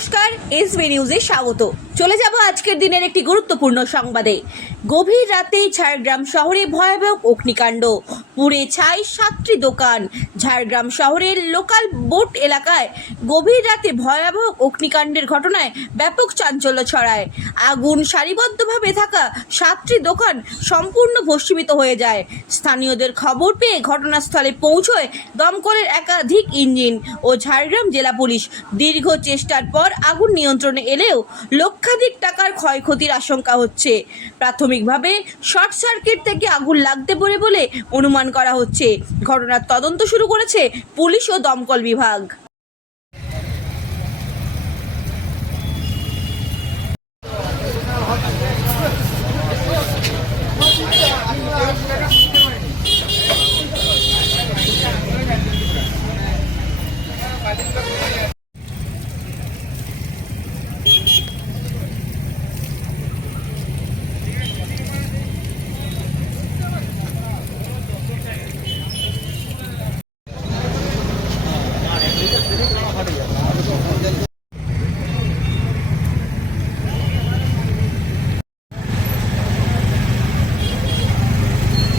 নমস্কার, এসবি নিউজে স্বাগত। চলে যাব আজকের দিনের একটি গুরুত্বপূর্ণ সংবাদে। গভীর রাতে ঝাড়গ্রাম শহরে ভয়াবহ অগ্নিকাণ্ড, পুড়ে ছাই 7টি দোকান। ঝাড়গ্রাম শহরের লোকাল বোট এলাকায় গভীর রাতে ভয়াবহ অগ্নিকাণ্ডের ঘটনায় ব্যাপক চাঞ্চল্য ছড়ায়। আগুন সারিবদ্ধভাবে থাকা 7টি দোকান সম্পূর্ণ ভস্মীভূত হয়ে যায়। স্থানীয়দের খবর পেয়ে ঘটনাস্থলে পৌঁছয় দমকলের একাধিক ইঞ্জিন ও ঝাড়গ্রাম জেলা পুলিশ। দীর্ঘ চেষ্টার পর আগুন নিয়ন্ত্রণে এলেও লক্ষাধিক টাকার ক্ষয়ক্ষতির আশঙ্কা হচ্ছে। প্রাথমিকভাবে শর্ট সার্কিট থেকে আগুন লাগতে পারে বলে অনুমান করা হচ্ছে। ঘটনার তদন্ত শুরু করেছে পুলিশ ও দমকল বিভাগ।